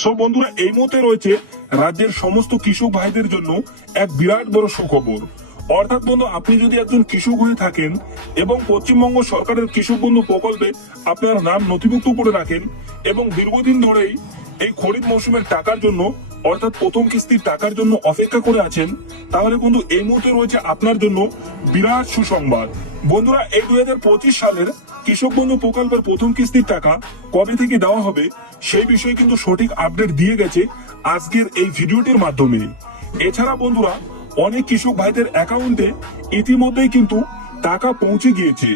So বন্ধুরা, এই মুহূর্তে রয়েছে রাজ্যের সমস্ত কৃষক ভাইদের জন্য এক বিরাট বড় সুখবর। অর্থাৎ বন্ধু, আপনি যদি একজন কৃষক হয়ে থাকেন এবং পশ্চিমবঙ্গ সরকারের কৃষক বন্ধু প্রকল্পে আপনার নাম নথিভুক্ত করে রাখেন এবং দীর্ঘদিন ধরেই এই খরিফ মৌসুমের টাকার জন্য অর্থাৎ প্রথম কিস্তির টাকার জন্য অপেক্ষা করে আছেন, তাহলে বন্ধু এই মুহূর্তে রয়েছে আপনার জন্য বিরাট সুসংবাদ। বন্ধুরা, এই 2025 সালের কৃষক বন্ধু প্রকল্পের প্রথম কিস্তির টাকা কবে থেকে দেওয়া হবে সেই বিষয়ে কিন্তু সঠিক আপডেট দিয়ে গেছে আজকের এই ভিডিওটির মাধ্যমে। এছাড়া বন্ধুরা, অনেক কৃষক ভাইদের অ্যাকাউন্টে ইতিমধ্যেই কিন্তু টাকা পৌঁছে গিয়েছে।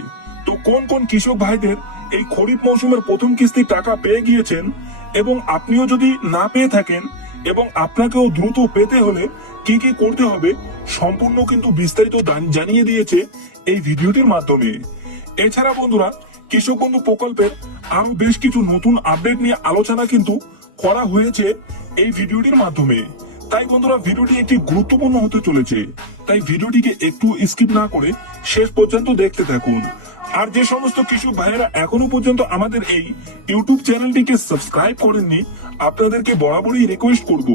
তো কোন কোন কৃষক ভাইদের এই খরিফ মৌসুমের প্রথম কিস্তির টাকা পেয়ে গিয়েছেন এবং আপনিও যদি না পেয়ে থাকেন এবং আপনাকেও দ্রুত পেতে হলে কি কি করতে হবে সম্পূর্ণ কিন্তু বিস্তারিত জানিয়ে দিয়েছে এই ভিডিওটির মাধ্যমে। এছাড়া বন্ধুরা, কৃষক বন্ধু প্রকল্পের আরো বেশ কিছু নতুন আপডেট নিয়ে আলোচনা কিন্তু করা হয়েছে এই ভিডিওটির মাধ্যমে। তাই বন্ধুরা, ভিডিওটি একটি গুরুত্বপূর্ণ হতে চলেছে, তাই ভিডিওটিকে একটু স্কিপ না করে শেষ পর্যন্ত দেখতে থাকুন। আর যে সমস্ত কৃষক ভাইয়েরা এখনো পর্যন্ত আমাদের এই ইউটিউব চ্যানেলটিকে সাবস্ক্রাইব করেননি, আপনাদেরকে বরাবরই রিকোয়েস্ট করব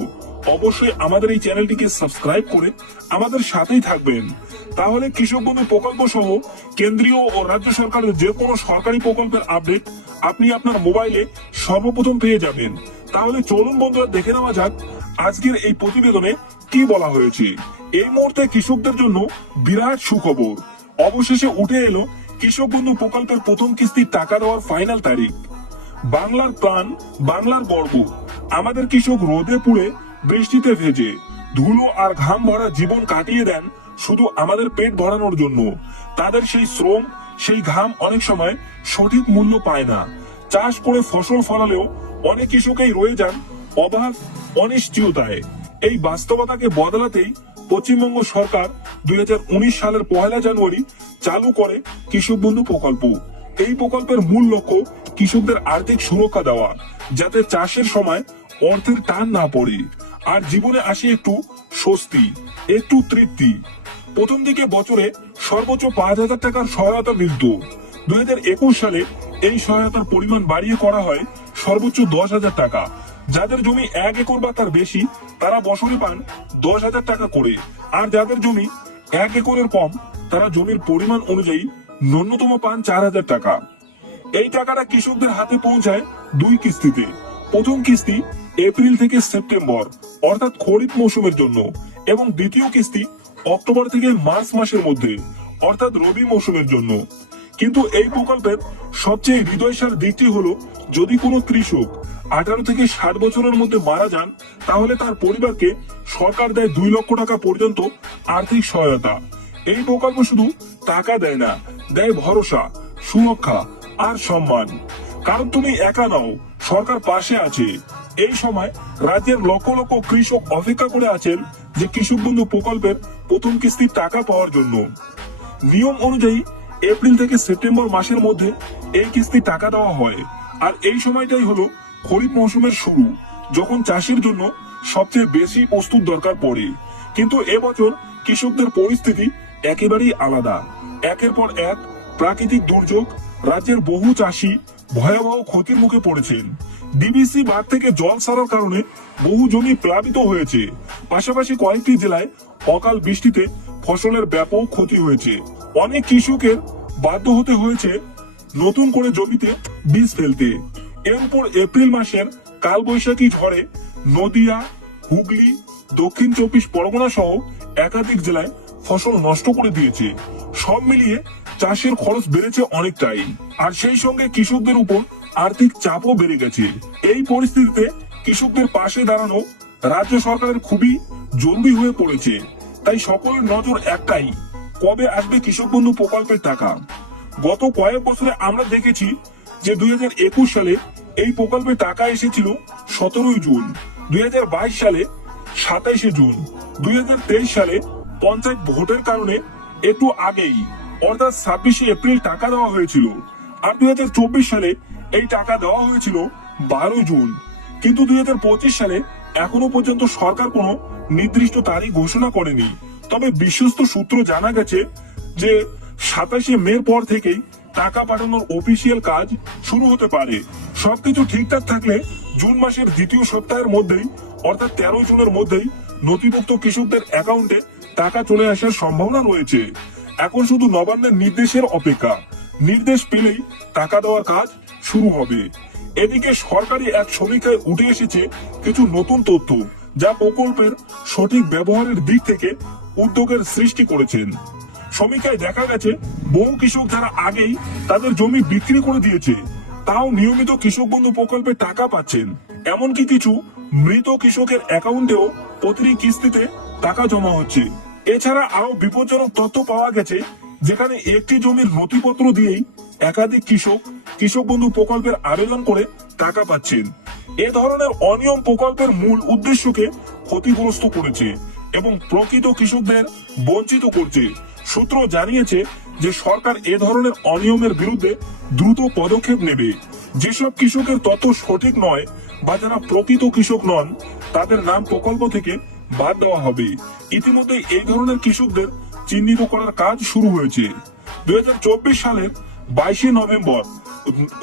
অবশ্যই আমাদের এই চ্যানেলটিকে সাবস্ক্রাইব করে আমাদের সাথেই থাকবেন। তাহলে কৃষক বন্ধু প্রকল্প সহ কেন্দ্রীয় ও রাজ্য সরকারের যে কোনো সরকারি প্রকল্পের আপডেট আপনি আপনার মোবাইলে সর্বপ্রথম পেয়ে যাবেন। তাহলে চলুন বন্ধুরা, দেখে নেওয়া যাক আজকের এই প্রতিবেদনে কি বলা হয়েছে। এই মুহূর্তে কৃষকদের জন্য বিরাট সুখবর, অবশেষে উঠে এলো কৃষক বন্ধু প্রকল্পের প্রথম কিস্তির টাকা দেওয়ার ফাইনাল তারিখ। বাংলার প্রাণ, বাংলার গর্ব। আমাদের কৃষক রোদে পুড়ে বৃষ্টিতে ভেজে ধুলো আর ঘাম ভরা জীবন কাটিয়ে দেন শুধু আমাদের পেট ভরানোর জন্য। তাদের সেই শ্রম, সেই ঘাম অনেক সময় সঠিক মূল্য পায় না। চাষ করে ফসল ফলালেও অনেক কৃষকই রয়ে যান অভাব, অনিশ্চয়তায়। এই বাস্তবতাকে বদলাতেই পশ্চিমবঙ্গ সরকার 2019 সালের 1 জানুয়ারি চালু করে কৃষক বন্ধু প্রকল্প। এই প্রকল্পের মূল লক্ষ্য কৃষকদের আর্থিক সুরক্ষা দেওয়া, যাতে চাষের সময় অর্থের টান না পড়ে আর জীবনে আসে একটু স্বস্তি, একটু তৃপ্তি। প্রথম দিকে বছরে সর্বোচ্চ 5,000 টাকার সহায়তা মিলত। 2021 সালে এই সহায়তার পরিমাণ বাড়িয়ে করা হয় সর্বোচ্চ 10,000 টাকা। যাদের জমি 1 একর বা তার বেশি তারা বছরে পান 10,000 টাকা করে, আর যাদের জমি 1 একরের কম তারা জমির পরিমাণ অনুযায়ী ন্যূনতম পান 4,000 টাকা। এই টাকাটা কৃষকদের হাতে পৌঁছায় 2 কিস্তিতে। প্রথম কিস্তি এপ্রিল থেকে সেপ্টেম্বর অর্থাৎ খরিফ মৌসুমের জন্য এবং দ্বিতীয় কিস্তি অক্টোবর থেকে মার্চ মাসের মধ্যে অর্থাৎ রবি মৌসুমের জন্য। কিন্তু এই প্রকল্পের সবচেয়ে হৃদয়সার দিকটি হলো, যদি কোনো কৃষক 18 থেকে 60 বছরের মধ্যে মারা যান তাহলে তার পরিবারকে সরকার দেয় 2 লক্ষ টাকা পর্যন্ত আর্থিক সহায়তা। এই প্রকল্প শুধু টাকা দেয় না, দেয় ভরসা, সুরক্ষা আর সম্মান। কারণ তুমি একা নও, সরকার পাশে আছে। এই সময় রাজ্যের লক্ষ লক্ষ কৃষক অপেক্ষা করে আছেন যে কৃষক বন্ধু প্রকল্পের প্রথম কিস্তির টাকা পাওয়ার জন্য। নিয়ম অনুযায়ী এপ্রিল থেকে সেপ্টেম্বর মাসের মধ্যে এই কিস্তির টাকা দেওয়া হয়। আর এই সময়টাই হলো খরিফ মৌসুমের শুরু, যখন চাষের জন্য সবচেয়ে বেশি প্রস্তুত দরকার পড়ে। কিন্তু এবছর কৃষকদের পরিস্থিতি একেবারেই আলাদা। একের পর এক প্রাকৃতিক দুর্যোগ, রাজ্যের বহু চাষি ভয়াবহ ক্ষতির মুখে পড়েছেন। ডিবিসি বাঁধ থেকে জল ছাড়ার কারণে বহু জমি প্লাবিত হয়েছে। পাশাপাশি কয়েকটি জেলায় অকাল বৃষ্টিতে ফসলের ব্যাপক ক্ষতি হয়েছে। অনেক কৃষকের বাধ্য হতে হয়েছে নতুন করে জমিতে বীজ ফেলতে। এরপর এপ্রিল মাসের কালবৈশাখী ঝড়ে নদিয়া, হুগলি, দক্ষিণ 24 পরগনা সহ একাধিক জেলায় ফসল নষ্ট করে দিয়েছে। সব মিলিয়ে চাষের খরচ বেড়েছে অনেকটাই, আর সেই সঙ্গে কৃষকদের উপর আর্থিক চাপও বেড়ে গেছে। এই পরিস্থিতিতে কৃষকদের পাশে দাঁড়ানো রাজ্য সরকারের খুবই জরুরি হয়ে পড়েছে। তাই সকলের নজর একটাই, কবে আসবে কৃষক বন্ধু প্রকল্পের টাকা। গত কয়েক বছরে আমরা দেখেছি যে 2021 সালে এই প্রকল্পের টাকা এসেছিল 17 জুন, 2022 সালে 27 জুন, 2023 সালে পঞ্চায়েত ভোটের কারণে একটু আগেই অর্থাৎ 26 এপ্রিল টাকা দেওয়া হয়েছিল। আর 2024 সালে এই টাকা দেওয়া হয়েছিল 12 জুন। কিন্তু 2025 সালে এখনো পর্যন্ত সরকার কোনো নির্দিষ্ট তারিখ ঘোষণা করেনি। তবে বিশ্বস্ত সূত্র জানা গেছে যে 27 মে পর থেকেই টাকা পাঠানোর অফিসিয়াল কাজ শুরু হতে পারে। সবকিছু ঠিকঠাক থাকলে জুন মাসের দ্বিতীয় সপ্তাহের মধ্যেই অর্থাৎ 13 জুনের মধ্যেই নথিভুক্ত কৃষকদের অ্যাকাউন্টে টাকা চলে আসার সম্ভাবনা রয়েছে। এখন শুধু নবান্নের নির্দেশের অপেক্ষা। নির্দেশ পেলেই টাকা দেওয়ার কাজ শুরু হবে। এদিকে সরকারি এক সমীক্ষায় উঠে এসেছে কিছু নতুন তথ্য, যা প্রকল্পের সঠিক ব্যবহারের দিক থেকে উদ্যোগের সৃষ্টি করেছেন। সমীক্ষায় দেখা গেছে বহু কৃষক যারা আগেই তাদের জমি বিক্রি করে দিয়েছে, তাও নিয়মিত কৃষক বন্ধু প্রকল্পে টাকা পাচ্ছেন। এমনকি কিছু মৃত কৃষকের অ্যাকাউন্টেও প্রতিটি কিস্তিতে টাকা জমা হচ্ছে। এছাড়া আরো বিপজ্জনক তথ্য পাওয়া গেছে, যেখানে একটি জমির নথিপত্র দিয়েই একাধিক কৃষক বন্ধু প্রকল্পের আবেদন করে টাকা পাচ্ছেন। এ ধরনের অনিয়ম প্রকল্পের মূল উদ্দেশ্যকে ক্ষতিগ্রস্ত করেছে এবং প্রকৃত কৃষকদের বঞ্চিত করছে। সূত্র জানিয়েছে যে সরকার এ ধরনের অনিয়মের বিরুদ্ধে দ্রুত পদক্ষেপ নেবে। যেসব কৃষকের তথ্য সঠিক নয় বা যারা প্রকৃত কৃষক নন, তাদের নাম প্রকল্প থেকে বাদ দেওয়া হবে। ইতিমধ্যে এই ধরনের কৃষকদের চিহ্নিত করার কাজ শুরু হয়েছে। 2024 সালের 22 নভেম্বর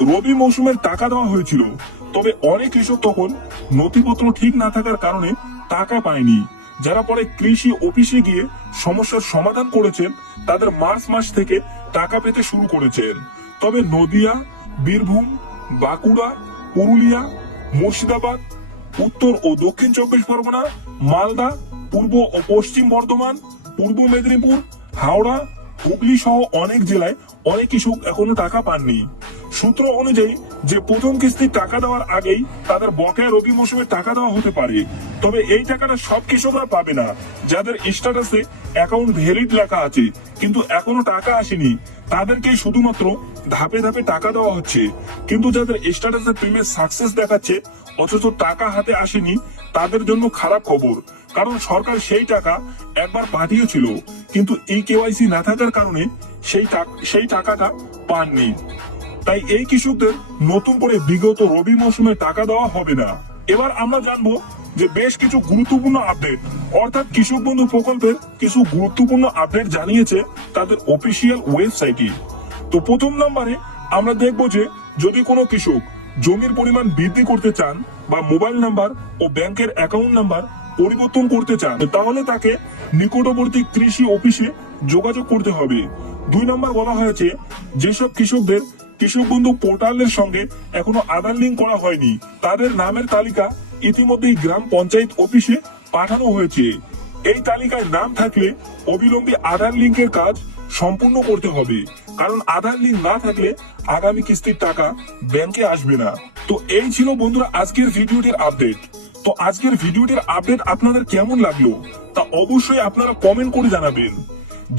রবি মৌসুমের টাকা দেওয়া হয়েছিল, তবে অনেক কৃষক তখন নথিপত্র ঠিক না থাকার কারণে টাকা পায়নি। যারা পরে কৃষি অফিসে গিয়ে সমস্যার সমাধান করেছেন, তাদের মার্চ মাস থেকে টাকা পেতে শুরু করেছেন। তবে নদিয়া, বীরভূম, বাঁকুড়া, পুরুলিয়া, মুর্শিদাবাদ, উত্তর ও দক্ষিণ 24 পরগনা, মালদা, পূর্ব ও পশ্চিম বর্ধমান, পূর্ব মেদিনীপুর, হাওড়া, হুগলি সহ অনেক জেলায় অনেক কৃষক এখনো টাকা পাননি। সূত্র অনুযায়ী যে প্রথম কিস্তির টাকা দেওয়ার আগেই তাদের বকেয়া রবি মৌসুমে টাকা দেওয়া হতে পারে, তবে এই টাকাটা সব কৃষকরা পাবে না। যাদের স্ট্যাটাসে অ্যাকাউন্ট ভ্যালিড লেখা আছে কিন্তু এখনো টাকা আসেনি, তাদেরকেই শুধুমাত্র ধাপে ধাপে টাকা দেওয়া হচ্ছে। কিন্তু যাদের স্ট্যাটাসে পেমেন্ট সাকসেস দেখাচ্ছে অথচ টাকা হাতে আসেনি, তাদের জন্য খারাপ খবর, কারণ সরকার সেই টাকা একবার পাঠিয়েছিল, কিন্তু এই কেওয়াইসি না থাকার কারণে সেই টাকাটা পাননি। তাই এই কৃষকদের নতুন করে বিগত রবি মৌসুমে টাকা দেওয়া হবে না। এবার আমরা জানবো যে বেশ কিছু গুরুত্বপূর্ণ আপডেট, অর্থাৎ কৃষক বন্ধু প্রকল্পের কিছু গুরুত্বপূর্ণ আপডেট জানিয়েছে তাদের অফিসিয়াল ওয়েবসাইটে। তো প্রথম নম্বরে আমরা দেখবো যে যদি কোনো কৃষক জমির পরিমাণ বৃদ্ধি করতে চান বা মোবাইল নাম্বার ও ব্যাংকের অ্যাকাউন্ট নাম্বার পরিবর্তন করতে চান, তাহলে তাকে নিকটবর্তী কৃষি অফিসে যোগাযোগ করতে হবে। 2 নম্বর বলা হয়েছে যেসব কৃষকদের কৃষক বন্ধু পোর্টালের সঙ্গে এখনো আধার লিঙ্ক করা হয়নি, তাদের নামের তালিকা ইতিমধ্যেই গ্রাম পঞ্চায়েত অফিসে পাঠানো হয়েছে। এই তালিকায় নাম থাকলে অবিলম্বে আধার লিঙ্কের কাজ সম্পূর্ণ করতে হবে, কারণ আধার লিঙ্ক না থাকলে আগামী কিস্তির টাকা ব্যাংকে আসবে না। তো এই ছিল বন্ধুরা আজকের ভিডিওটির আপডেট। তো আজকের ভিডিওটির আপডেট আপনাদের কেমন লাগলো তা অবশ্যই আপনারা কমেন্ট করে জানাবেন।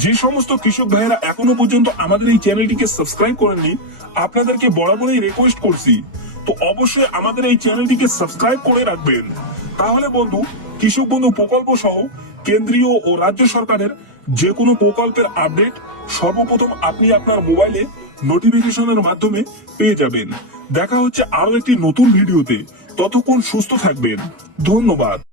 যে সমস্ত কৃষক ভাইয়েরা এখনো পর্যন্ত আমাদের এই চ্যানেলটিকে সাবস্ক্রাইব করেননি, আপনাদেরকে বরাবরই রিকোয়েস্ট করছি, তো অবশ্যই আমাদের এই চ্যানেলটিকে সাবস্ক্রাইব করে রাখবেন। তাহলে বন্ধু, কৃষক বন্ধু প্রকল্প সহ কেন্দ্রীয় ও রাজ্য সরকারের যে কোনো প্রকল্পের আপডেট সর্বপ্রথম আপনি আপনার মোবাইলে নোটিফিকেশনের মাধ্যমে পেয়ে যাবেন। দেখা হচ্ছে আরো একটি নতুন ভিডিওতে। ততক্ষণ সুস্থ থাকবেন। ধন্যবাদ।